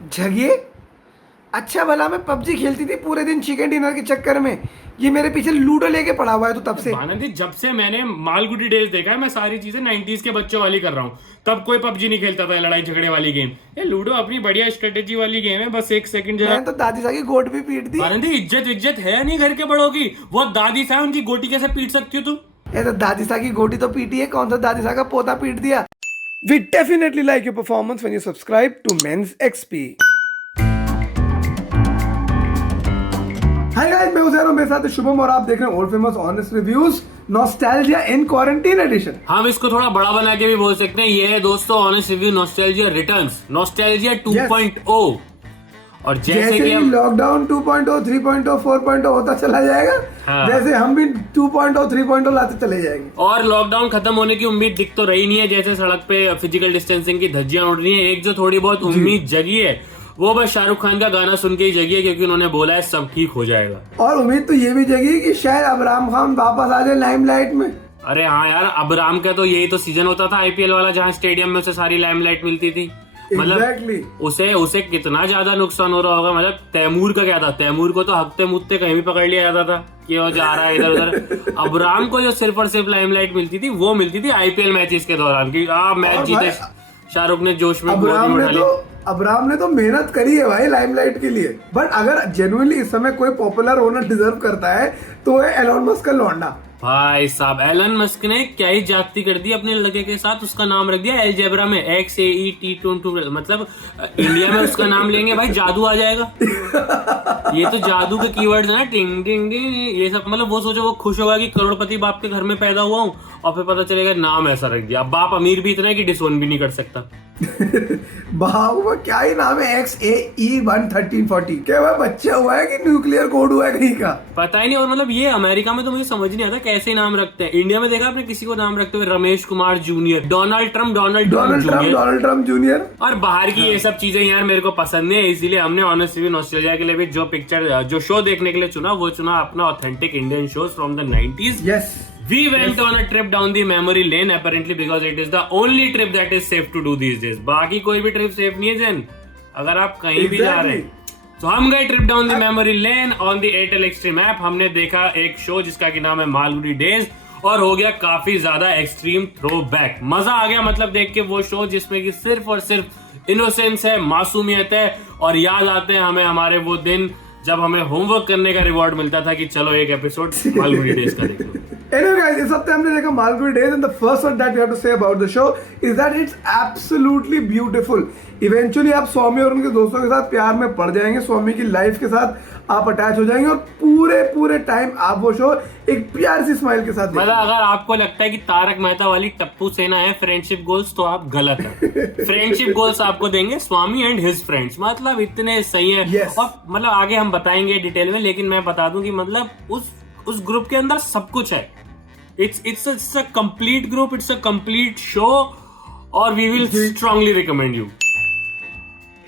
जगिए। अच्छा भला मैं पबजी खेलती थी पूरे दिन चिकन डिनर के चक्कर में, ये मेरे पीछे लूडो लेके पड़ा हुआ है तो तब से। भानंदी, जब से मैंने मालगुडी डेज देखा है, मैं सारी चीजें 90s के बच्चों वाली कर रहा हूँ। तब कोई पबजी नहीं खेलता था, लड़ाई झगड़े वाली गेम। ये लूडो अपनी बढ़िया स्ट्रेटेजी वाली गेम है, बस एक सेकंड जरा। मैंने तो दादी सा की गोट भी पीट दी। भानंदी, इज्जत इज्जत है नहीं घर के बड़ों की। वो दादी सा है, उनकी गोटी कैसे पीट सकती हो तू? ये तो दादी सा की गोटी तो पीटी है, कौन सा दादी सा का पोता पीट दिया। We definitely like your performance when you subscribe to MensXP. Hi guys, मैं उज़ैर, मेरे साथ है शुभम और आप देख रहे हैं old famous honest reviews nostalgia in quarantine edition. हम इसको थोड़ा बड़ा बना के भी बोल सकते हैं। ये है दोस्तों honest review nostalgia returns, nostalgia 2.0। और जैसे कि लॉकडाउन 2.0, 3.0, 4.0 होता चला जाएगा, हाँ। वैसे हम भी 2.0, 3.0 लाते चले जाएंगे। और लॉकडाउन खत्म होने की उम्मीद दिख तो रही नहीं है। जैसे सड़क पे फिजिकल डिस्टेंसिंग की धज्जियां उड़ रही हैं, एक जो थोड़ी बहुत उम्मीद जगी है वो बस शाहरुख खान का गाना सुन के ही जगी है, क्योंकि उन्होंने बोला है सब ठीक हो जाएगा। और उम्मीद तो ये भी जगी कि शायद अबराम खान वापस आ जाए लाइमलाइट में। अरे हाँ यार, अबराम का तो यही तो सीजन होता था आईपीएल वाला, जहाँ स्टेडियम में उसे सारी लाइमलाइट मिलती थी। मतलब उसे कितना ज्यादा नुकसान हो रहा होगा। मतलब तैमूर का क्या था, तैमूर को तो हफ्ते मुत्ते कहीं भी पकड़ लिया जाता था कि वो जा रहा है इधर उधर। अबराम को जो सिर्फ और सिर्फ लाइमलाइट मिलती थी वो मिलती थी आईपीएल मैचेस के दौरान कि मैच जीते, शाहरुख ने जोश में अबराम ने तो मेहनत करी है भाई लाइमलाइट के लिए। बट अगर जेन्युइनली इस समय कोई पॉपुलर होना डिजर्व करता है तो वो है एलोन मस्क का लौंडा। भाई साहब, एलन मस्क ने क्या ही जागती कर दी अपने लड़के के साथ। उसका नाम रख दिया अलजेब्रा में XAET22। मतलब इंडिया में उसका नाम लेंगे भाई जादू आ जाएगा। ये तो जादू के कीवर्ड्स है ना, टिंग टिंग टिंग, ये सब। मतलब वो सोचो, वो खुश होगा कि करोड़पति बाप के घर में पैदा हुआ हूँ, और फिर पता चलेगा नाम ऐसा रख दिया। बाप अमीर भी इतना है कि डिसोन भी नहीं कर सकता। बाप वो क्या ही नाम है, XAE11340। क्या हुआ, बच्चा हुआ है कि न्यूक्लियर कोड हुआ है कहीं का, पता ही नहीं। और मतलब ये अमेरिका में तो मुझे समझ नहीं आता कैसे नाम रखते हैं। इंडिया में देखा आपने किसी को नाम रखते हुए Ramesh Kumar junior, Donald Trump junior. और बाहर की ये सब चीजें यार मेरे को पसंद नहीं है, इसीलिए हमने ऑनेस्ट रिव्यू नॉस्टैल्जिया के लिए भी जो शो देखने के लिए चुना वो चुना अपना authentic Indian shows from the 90s। Yes, We went on a trip down the memory lane apparently because it is the only trip that is safe to do these days. बाकी कोई भी ट्रिप सेफ नहीं है जन, अगर आप कहीं भी जा रहे हैं। तो हम गए trip down the memory lane on the Airtel extreme app. हमने देखा एक शो जिसका की नाम है मालगुडी डेज, और हो गया काफी ज्यादा एक्सट्रीम थ्रो बैक। मजा आ गया मतलब देख के वो शो जिसमें कि सिर्फ और सिर्फ इनोसेंस है, मासूमियत है, और याद आते हैं हमें हमारे वो दिन जब हमें होमवर्क करने का रिवॉर्ड मिलता था कि चलो एक एपिसोड मालगुडी डेज का देख लो। Anyway guys, इस हफ्ते हमने देखा Malgudi days, and the first word that we have to say about the show is that it's absolutely beautiful. Eventually आप स्वामी और उनके दोस्तों के साथ प्यार में पड़ जाएंगे, स्वामी की लाइफ के साथ आप अटैच हो जाएंगे, और पूरे टाइम आप वो शो एक प्यार सी स्माइल के साथ। मतलब अगर आपको लगता है कि तारक मेहता वाली टप्पू सेना है फ्रेंडशिप गोल्स, तो आप गलत है। फ्रेंडशिप गोल्स आपको देंगे स्वामी एंड हिज फ्रेंड्स। मतलब इतने सही है। Yes. और मतलब आगे हम बताएंगे डिटेल में, लेकिन मैं बता दूं कि मतलब उस ग्रुप के अंदर सब कुछ है। It's a complete group, it's a complete show, और we will strongly recommend you.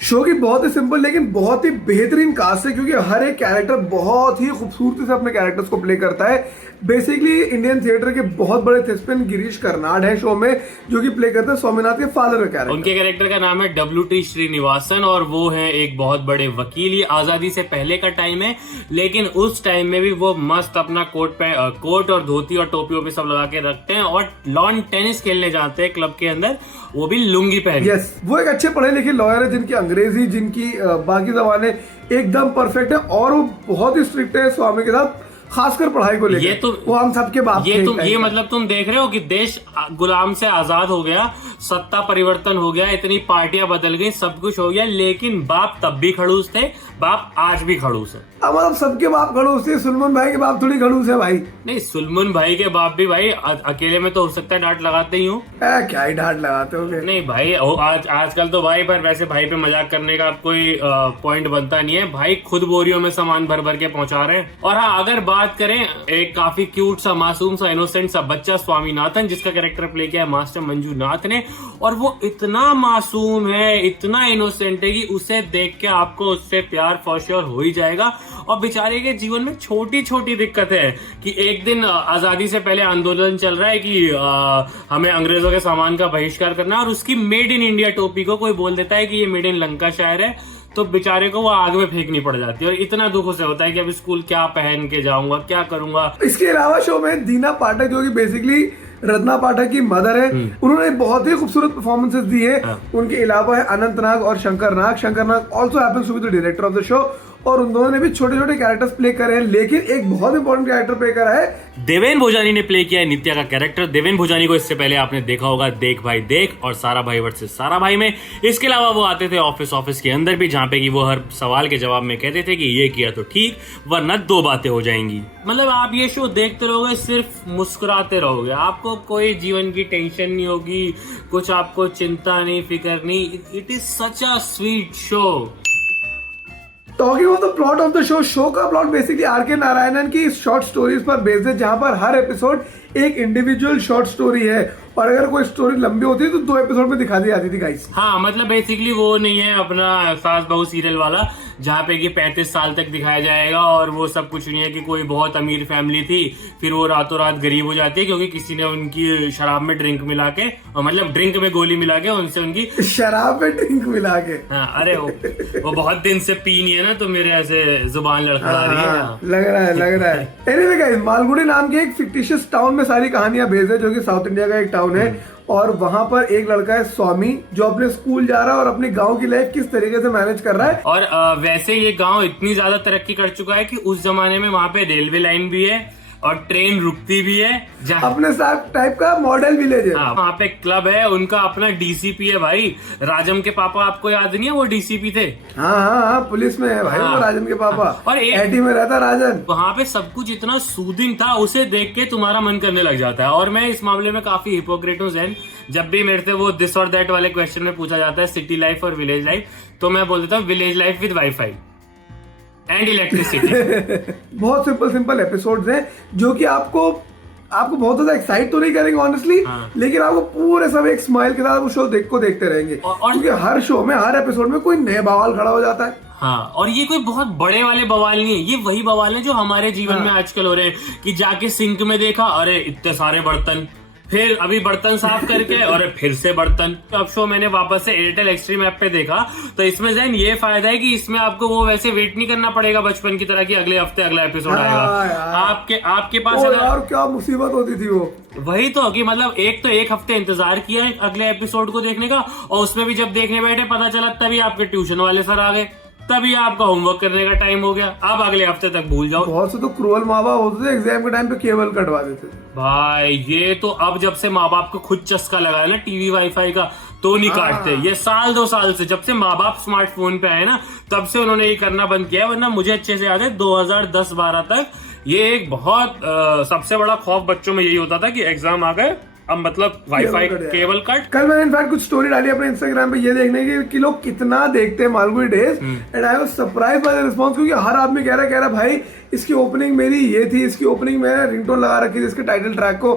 Show की बहुत ही सिंपल लेकिन बहुत ही बेहतरीन कास्ट है, क्योंकि हर एक कैरेक्टर बहुत ही खूबसूरती से अपने कैरेक्टर्स को प्ले करता है। बेसिकली इंडियन थिएटर के बहुत बड़े थिस्पिन गिरीश कर्नाड है शो में, जो कि प्ले करते हैं स्वामीनाथ के फादर का कैरेक्टर। उनके कैरेक्टर का नाम है WT श्रीनिवासन, और वो है एक बहुत बड़े वकील। ये आजादी से पहले का टाइम है, लेकिन उस टाइम में भी वो मस्त अपना कोट और धोती और टोपी पे सब लगा के रखते हैं, और लॉन टेनिस खेलने जाते हैं क्लब के अंदर, वो भी लुंगी पहन। यस, वो एक अच्छे पढ़े लिखे लॉयर है जिनकी अंग्रेजी, जिनकी बाकी जबानें एकदम परफेक्ट है, और वो बहुत ही स्ट्रिक्ट है स्वामी के साथ, खासकर पढ़ाई को लेकर। ये तो वो हम सबके बाप ये मतलब तुम देख रहे हो कि देश गुलाम से आजाद हो गया, सत्ता परिवर्तन हो गया, इतनी पार्टियां बदल गई, सब कुछ हो गया, लेकिन बाप तब भी खड़ूस थे, बाप आज भी खड़ूस है। अब मतलब सबके बाप खड़ूस थे, सुलमान भाई के बाप थोड़ी खड़ूस है भाई। नहीं, सुलमान भाई के बाप भी भाई अकेले में तो हो सकता है डांट लगाते ही हूँ। क्या ही डांट लगाते हो? नहीं भाई, आजकल तो भाई, पर वैसे भाई पे मजाक करने का कोई पॉइंट बनता नहीं है। भाई खुद बोरियों में सामान भर भर के पहुंचा रहे हैं। और हाँ, अगर बात करें एक काफी क्यूट सा, मासूम सा, इनोसेंट सा बच्चा स्वामीनाथन, जिसका कैरेक्टर प्ले किया है मास्टर मंजूनाथ ने, और वो इतना मासूम है, इतना इनोसेंट है कि उसे देख के आपको उससे प्यार फॉर श्योर हो ही जाएगा। और बेचारे के जीवन में छोटी छोटी दिक्कत है कि एक दिन आजादी से पहले आंदोलन चल रहा है कि हमें अंग्रेजों के सामान का बहिष्कार करना है, और उसकी मेड इन इंडिया टोपी को कोई बोल देता है कि ये मेड इन लंका शायर है, तो बेचारे को वो आग में फेंकनी पड़ जाती है और इतना दुख उसे होता है कि अभी स्कूल क्या पहन के जाऊंगा, क्या करूंगा। इसके अलावा शो में दीना पाठक जो कि बेसिकली रत्ना पाठक की मदर है, उन्होंने बहुत ही खूबसूरत परफॉर्मेंसेस दी है। उनके अलावा है अनंत नाग और Shankar Nag also happens to be the director of the show, और उन दोनों ने भी छोटे छोटे कैरेक्टर्स प्ले करे हैं, लेकिन एक बहुत इंपॉर्टेंट कैरेक्टर प्ले करा है देवेन भोजानी ने प्ले किया है नित्या का कैरेक्टर। देवेन भोजानी को इससे पहले आपने देखा होगा देख भाई देख और सारा भाई वर्सेस सारा भाई में। इसके अलावा वो आते थे ऑफिस के अंदर भी, जहाँ पे कि वो हर सवाल के जवाब में कहते थे कि ये किया तो ठीक, वरना 2 बातें हो जाएंगी। मतलब आप ये शो देखते रहोगे, सिर्फ मुस्कुराते रहोगे, आपको कोई जीवन की टेंशन नहीं होगी, कुछ आपको चिंता नहीं, फिक्र नहीं। It is such a sweet show. Talking of the plot of the show का प्लॉट बेसिकली आर.के. नारायणन की शॉर्ट स्टोरीज पर बेस्ड है, जहां पर हर एपिसोड एक इंडिविजुअल शॉर्ट स्टोरी है, और अगर कोई स्टोरी लंबी होती है तो 2 एपिसोड में दिखा दी जाती थी गाइस। हाँ, मतलब बेसिकली वो नहीं है अपना सास बहू सीरियल वाला, जहाँ पे कि 35 साल तक दिखाया जाएगा और वो सब कुछ नहीं है कि कोई बहुत अमीर फैमिली थी, फिर वो रातों रात गरीब हो जाती है क्योंकि किसी ने उनकी शराब में ड्रिंक मिला के, मतलब ड्रिंक में गोली मिला के उनसे उनकी शराब में ड्रिंक मिला के। हाँ, अरे वो बहुत दिन से पी नहीं है ना, तो मेरे ऐसे जुबान लड़खड़ा रही है। लग रहा है। एनीवे गाइस, मालगुडी नाम के एक फिक्टिशियस टाउन में सारी कहानियां बेस्ड है, जो कि साउथ इंडिया का एक टाउन है, और वहां पर एक लड़का है स्वामी, जो अपने स्कूल जा रहा है और अपने गांव की लाइफ किस तरीके से मैनेज कर रहा है। और वैसे ये गांव इतनी ज्यादा तरक्की कर चुका है कि उस जमाने में वहां पे रेलवे लाइन भी है और ट्रेन रुकती भी है, अपने साथ टाइप का मॉडल विलेज है। हाँ, वहाँ पे क्लब है, उनका अपना डीसीपी है भाई। राजम के पापा आपको याद नहीं है, वो डीसीपी थे। हाँ, पुलिस में है भाई। हाँ, वो राजन के पापा। और एटी में रहता राजन। वहाँ पे सब कुछ इतना सूदिंग था, उसे देख के तुम्हारा मन करने लग जाता है। और मैं इस मामले में काफी हिपोक्रेट हूँ ज़ैन। जब भी मेरे से वो दिस और दैट वाले क्वेश्चन में पूछा जाता है सिटी लाइफ और विलेज लाइफ, तो मैं बोल देता हूँ village life with wifi and electricity. बहुत सिंपल एपिसोड्स हैं, जो कि आपको बहुत ज्यादा एक्साइट तो नहीं करेंगे ऑनेस्टली, लेकिन आपको पूरे सब एक स्माइल के साथ वो शो देखते रहेंगे, क्योंकि हर शो में हर एपिसोड में कोई नया बवाल खड़ा हो जाता है। हाँ, और ये कोई बहुत बड़े वाले बवाल नहीं है, ये वही बवाल है जो हमारे जीवन में आजकल हो रहे हैं कि जाके सिंक में देखा, अरे इतने सारे बर्तन, फिर अभी बर्तन साफ करके और फिर से बर्तन। अब शो मैंने वापस से एयरटेल एक्सट्रीम ऐप पे देखा, तो इसमें ज़ैन ये फायदा है कि इसमें आपको वो वैसे वेट नहीं करना पड़ेगा बचपन की तरह कि अगले हफ्ते अगला एपिसोड आएगा। आपके पास यार क्या मुसीबत होती थी वो। वही तो कि मतलब एक हफ्ते इंतजार किया है अगले एपिसोड को देखने का, और उसमें भी जब देखने बैठे पता चला तभी आपके ट्यूशन वाले सर आ गए, तभी आपका होमवर्क करने का टाइम हो गया, आप अगले हफ्ते तक भूल जाओ। बहुत से तो क्रूअल माँ बाप होते थे, एग्जाम के टाइम पे केबल कटवा देते थे भाई। ये तो अब जब से माँ बाप को खुद चस्का लगा है ना टीवी वाईफाई का, तो नहीं काटते। ये 1-2 साल से, जब से माँ बाप स्मार्टफोन पे आए ना, तब से उन्होंने ये करना बंद किया। वरना मुझे अच्छे से याद है 2010-12 तक ये एक बहुत सबसे बड़ा खौफ बच्चों में यही होता था कि एग्जाम आ गए, अब मतलब वाईफाई केबल कट। कल मैंने इनफैक्ट कुछ स्टोरी डाली अपने इंस्टाग्राम पे ये देखने की कि लोग कितना देखते हैं Malgudi days, and I was surprised by the response, क्योंकि हर आदमी कह रहा है भाई इसकी ओपनिंग मेरी ये थी, इसकी ओपनिंग मैंने रिंगटोन लगा रखी थी इसके टाइटल ट्रैक को,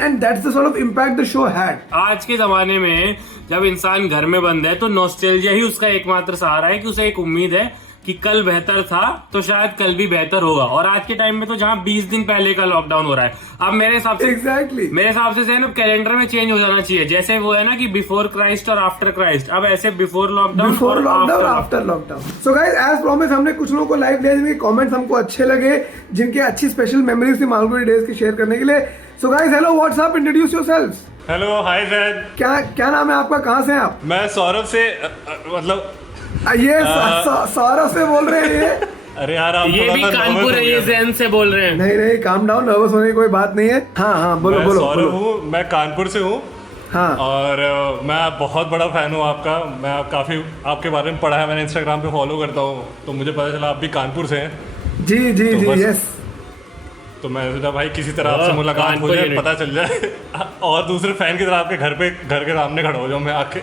and that's the sort of impact the show had. आज के जमाने में जब इंसान घर में बंद है तो नॉस्टैल्जिया ही उसका एकमात्र सहारा है, कि उसे एक उम्मीद है कि कल बेहतर था तो शायद कल भी बेहतर होगा। और आज के टाइम में तो जहां 20 दिन पहले का लॉकडाउन हो रहा है, अब मेरे हिसाब से मेरे हिसाब से कैलेंडर में चेंज हो जाना चाहिए। जैसे वो है ना कि बिफोर क्राइस्ट और आफ्टर क्राइस्ट, अब ऐसे before lockdown after lockdown. So guys, as promise हमने कुछ लोगों को लाइव दिया जिनके कमेंट्स हमको अच्छे लगे, जिनके अच्छी स्पेशल मेमोरीज थी मालगुडी डेज की शेयर करने के लिए। So guys, hello, what's up, introduce yourselves. Hello, hi Zain. क्या नाम है आपका, कहाँ से हैं आप? मैं सौरभ से, मतलब ये सौरभ से बोल रहे हैं ये। अरे यार, आप ये भी कानपुर है, ये ज़ैन से बोल रहे हैं। नहीं, काम डाउन, नर्वस होने की कोई बात नहीं है। हाँ, बोलो। सौरभ हूँ, मैं कानपुर से हूँ। हाँ, और मैं बहुत बड़ा फैन हूँ आपका। मैं काफी आपके बारे में पढ़ा है, मैंने इंस्टाग्राम पे फॉलो करता हूँ, तो मुझे पता चला आप भी कानपुर से हैं। जी, यस। तो मैं सोचा भाई किसी तरह आपसे मुलाकात हो जाए, पता चल जाए, और दूसरे फैन की तरह आपके घर के सामने खड़ा हो जाऊँ मैं आके।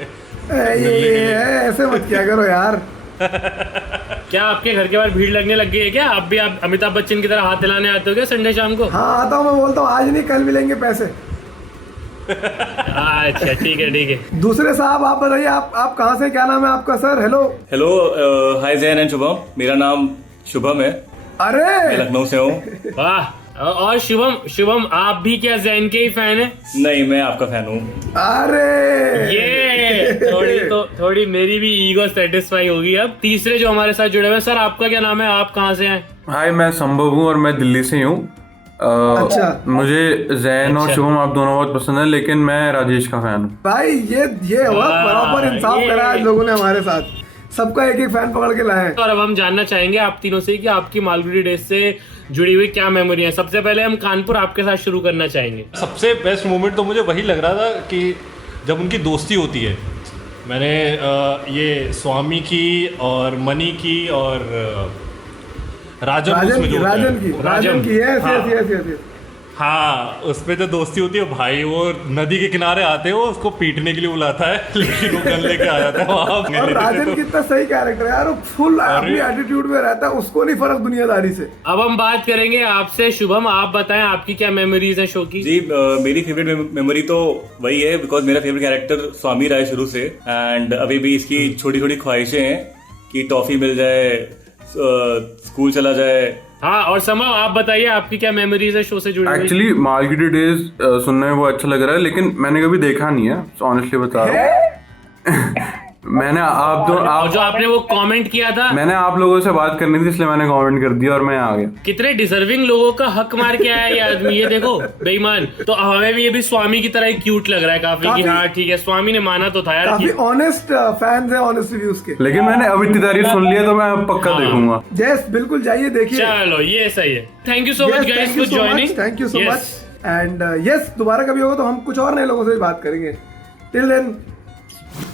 ऐसे मत क्या करो यार। क्या आपके घर के बाहर भीड़ लगने लग गई है क्या? आप भी अमिताभ बच्चन की तरह हाथ हिलाने आते हो क्या संडे शाम को? हाँ, आता हूँ, मैं बोलता हूँ आज नहीं कल मिलेंगे पैसे। अच्छा, ठीक है। दूसरे साहब आप बताइए, आप कहाँ से, क्या नाम है आपका sir? Hello, hi Zain and Shubham. मेरा नाम शुभम है। अरे, मैं लखनऊ से हूँ। वाह, और शुभम आप भी क्या जैन के ही फैन है? नहीं, मैं आपका फैन हूँ। अरे ये थोड़ी मेरी भी ईगो सेटिस्फाई होगी। अब तीसरे जो हमारे साथ जुड़े हुए हैं, सर आपका क्या नाम है, आप कहाँ से हैं? हाय, मैं संभव हूँ और मैं दिल्ली से ही हूँ। अच्छा। मुझे जैन और शुभम आप दोनों बहुत पसंद है, लेकिन मैं राजेश का फैन हूँ। भाई ये हुआ बराबर इंसाफ करा आज लोगों ने हमारे साथ, सबका एक एक फैन पकड़ के लाए। और अब हम जानना चाहेंगे आप तीनों से कि आपकी मालगुडी डेज से जुड़ी हुई क्या मेमोरी है। सबसे पहले हम कानपुर आपके साथ शुरू करना चाहेंगे। सबसे बेस्ट मोमेंट तो मुझे वही लग रहा था कि जब उनकी दोस्ती होती है। मैंने ये स्वामी की और मनी की और राजन की yes. हाँ, उसमें जो दोस्ती होती है भाई, वो नदी के किनारे आते हैं, वो उसको पीटने के लिए बुलाता है लेकिन वो गन लेके आ जाता है वहाँ। और राजन कितना सही कैरेक्टर है यार, वो फुल अपनी एटीट्यूड में रहता है, उसको नहीं फर्क दुनियादारी से। अब हम बात करेंगे आपसे। शुभम आप बताएं आपकी क्या मेमोरीज है शो की? जी, मेरी फेवरेट मेमोरी तो वही है, बिकॉज मेरा फेवरेट कैरेक्टर स्वामी राय शुरू से, एंड अभी भी इसकी छोटी छोटी ख्वाहिशें हैं कि टॉफी मिल जाए, स्कूल चला जाए। हाँ, और संभव आप बताइए आपकी क्या मेमोरीज है शो से जुड़ी हुई? एक्चुअली मालगुडी डेज सुनने में वो अच्छा लग रहा है, लेकिन मैंने कभी देखा नहीं है, ऑनेस्टली बता रहा हूँ। मैंने जो आपने वो कमेंट किया था, मैंने आप लोगों से बात करनी थी, इसलिए मैंने कमेंट कर दिया और मैं आ गया। कितने डिजर्विंग लोगों का हक मार के आया ये आदमी, ये देखो बेईमान। तो हमें भी ये भी स्वामी की तरह ही क्यूट लग रहा है काफी कि हाँ ठीक है, स्वामी ने माना तो था यार। काफी ऑनेस्ट फैंस है, ऑनेस्ट रिव्यूज के। लेकिन मैंने अब इतनी तारीफ सुन लिया तो मैं पक्का देखूंगा। जैस बिल्कुल जाइए देखिए। चलो ये सही है। Thank you so much guys for joining. Thank you so much and yes, दोबारा कभी होगा तो हम कुछ और नए लोगों से भी बात करेंगे। Till then,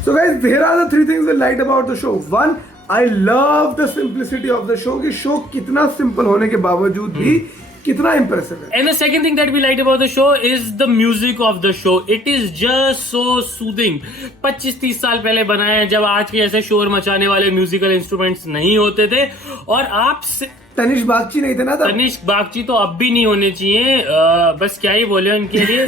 so guys, here are the 3 things I liked about the show. One, I love the simplicity of the show. कि शो कितना सिंपल होने के बावजूद भी कितना impressive है। And the second thing that we liked about the show is the music of the show. It is just so soothing. 25-30 साल पहले बनाया है, जब आज के ऐसे शोर मचाने वाले म्यूजिकल इंस्ट्रूमेंट्स नहीं होते थे। और आप तनिष्क बागची नहीं थे ना तब। तनिष्क बागची तो अब भी नहीं होने चाहिए, बस क्या ही बोले उनके लिए।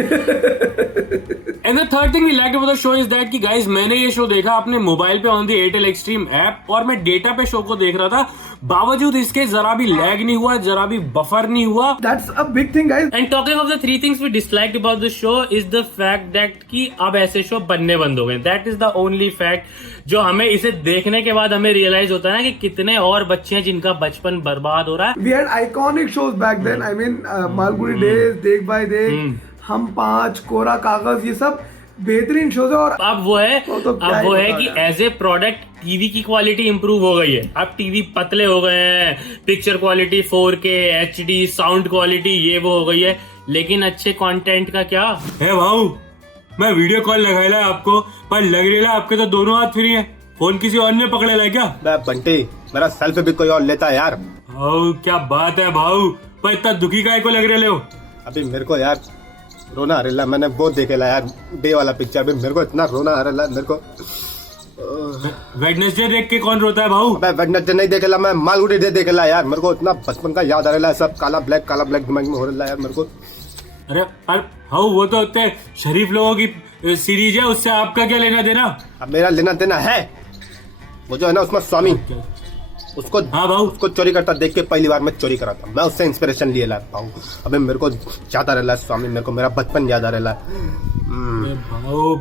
And the third thing we liked about the show is that कि guys, मैंने ये शो देखा अपने मोबाइल पे on the Airtel extreme app, और मैं डेटा पे शो को देख रहा था, बावजूद इसके जरा भी लैग नहीं हुआ, जरा भी बफर नहीं हुआ। That's a big thing, guys. And talking of the 3 things we disliked about the show is the fact that कि अब ऐसे शो बनने बंद हो गए। That is the only fact जो हमें इसे देखने के बाद हमें रियलाइज होता है ना कि कितने और बच्चे हैं जिनका बचपन बर्बाद हो रहा है। We had iconic shows back then. I mean, Malgudi days, देख बाय देख, हम 5, कोरा कागज, ये सब बेहतरीन शोज है। और अब वो है कि एज ए प्रोडक्ट टीवी की क्वालिटी इंप्रूव हो गई है। अब टीवी पतले हो गए हैं, picture quality 4K HD, sound quality ये वो हो गई है, लेकिन अच्छे कंटेंट का क्या है भाऊ? मैं वीडियो कॉल लगाया आपको, पर लग रहा है आपके तो दोनों हाथ फ्री हैं। फोन किसी और ने पकड़े ला क्या? बंटी, मेरा सेल्फी भी कोई और लेता है यार। भाऊ क्या बात है भाऊ, पर इतना दुखी काहे को लग रहे हो? अभी मेरे को यार रोना आ रहा है। मैंने वो देखेला यार, डे वाला पिक्चर भी मेरे को इतना रोना आ रहा है मेरे को। वेडनेसडे देख के कौन रोता है भाऊ? मैं वेडनेसडे नहीं देखेला, मैं मालगुडी डे देखेला यार। मेरे को इतना बचपन का याद आ रहा है, सब काला ब्लैक दिमाग में हो रहा है यार मेरे को। अरे भाऊ वो तो इतने शरीफ लोगों की सीरीज है, उससे आपका क्या लेना देना? अब मेरा लेना देना है वो जो है ना, उसमें स्वामी उसको, हाँ भाऊ, उसको चोरी करता देख के पहली बार मैं चोरी करा था, मैं उससे इंस्पिरेशन लिए ला पाऊँ। अबे मेरे को याद आ रहा है स्वामी, मेरे को मेरा बचपन याद आ रहा है। भाऊ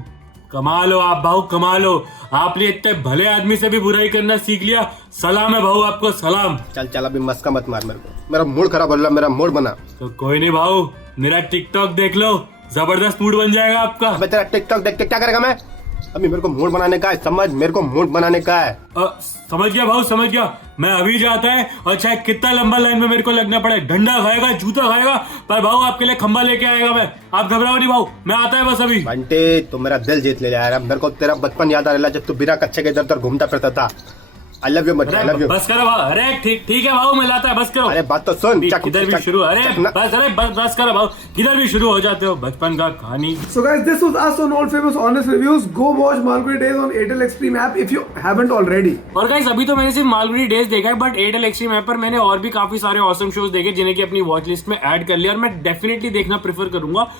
कमाल हो आप, भाऊ कमाल हो, आपने इतने भले आदमी से भी बुराई करना सीख लिया। सलाम है भाऊ आपको, सलाम। चल अभी मस्का मत मार मेरे को, मेरा मूड खराब हो रहा है, मेरा मूड बना। तो कोई नहीं भाऊ, मेरा टिकटॉक देख लो, जबरदस्त मूड बन जाएगा आपका। अबे तेरा टिकटॉक देख के क्या करेगा मैं? अभी मेरे को मूड बनाने का है, समझ, मेरे को मूड बनाने का है। समझ गया भाऊ, समझ गया। मैं अभी जाता है और चाहे कितना लंबा लाइन में मेरे को लगना पड़े, डंडा खाएगा, जूता खाएगा, पर भाऊ आपके लिए खंबा लेके आएगा मैं। आप घबराओ नहीं भाऊ, मैं आता है बस अभी। बंटे तो मेरा दिल जीत ले यार, मेरे को तेरा बचपन याद आ रहा है जब तू बिना कच्चे के इधर उधर घूमता फिरता था। I love you much, I love you. बस करो भाऊ, अरे ठीक है भाऊ, मैं लाता है, बस करो। अरे बात तो सुन, किधर भी शुरू, अरे बस करो भाऊ, किधर भी शुरू हो जाते हो बचपन का कहानी। So guys, this was us on Old Famous Honest Reviews. Go watch Malgudi Days on Airtel Xtreme app if you haven't already. और गाइस अभी तो मैंने सिर्फ मालगुडी डेज देखा है, बट एयरटेल एक्सट्रीम ऐप पर मैंने और भी काफी सारे ऑसम शोज देखे जिन्हें की अपनी वॉच लिस्ट में ऐड कर लिया, और मैं डेफिनेटली देखना प्रेफर करूंगा,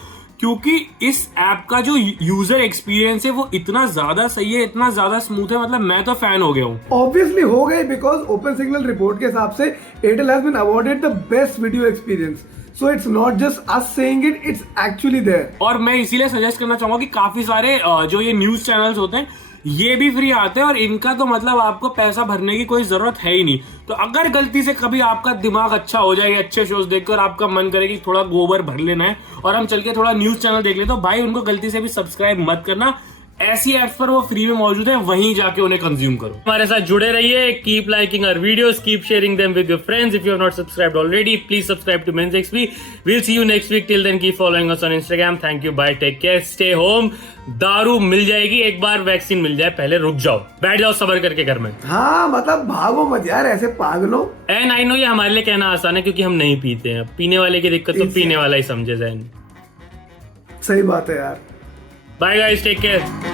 क्योंकि इस ऐप का जो यूजर एक्सपीरियंस है वो इतना ज्यादा सही है, इतना ज्यादा स्मूथ है, मतलब मैं तो फैन हो गया हूँ। Obviously हो गए, because ओपन सिग्नल रिपोर्ट के हिसाब से Airtel has been awarded the best video experience. So it's not just us saying it, it's actually there. और मैं इसीलिए सजेस्ट करना चाहूंगा कि काफी सारे जो ये न्यूज चैनल्स होते हैं ये भी फ्री आते हैं और इनका तो मतलब आपको पैसा भरने की कोई जरूरत है ही नहीं। तो अगर गलती से कभी आपका दिमाग अच्छा हो जाए, अच्छे शोज देखकर आपका मन करे कि थोड़ा गोबर भर लेना है और हम चल के थोड़ा न्यूज चैनल देख ले, तो भाई उनको गलती से भी सब्सक्राइब मत करना। ऐसी एप्स पर वो फ्री में मौजूद है, वहीं जाके उन्हें कंज्यूम करो। हमारे साथ जुड़े रहिए, keep liking our videos, keep sharing them with your friends. If you have not subscribed already, please subscribe to MensXP. Will see you next week, till then keep following us on Instagram. Thank you, bye, take care, stay home. दारू मिल जाएगी, एक बार vaccine मिल जाए, पहले रुक जाओ, बैठ जाओ सबर करके घर में। हाँ मतलब भागो मत यार ऐसे पागलों। एंड आई नो ये हमारे लिए कहना आसान है क्योंकि हम नहीं पीते हैं, पीने वाले की दिक्कत तो पीने वाला ही समझे जाए। सही बात है यार। Bye guys, take care.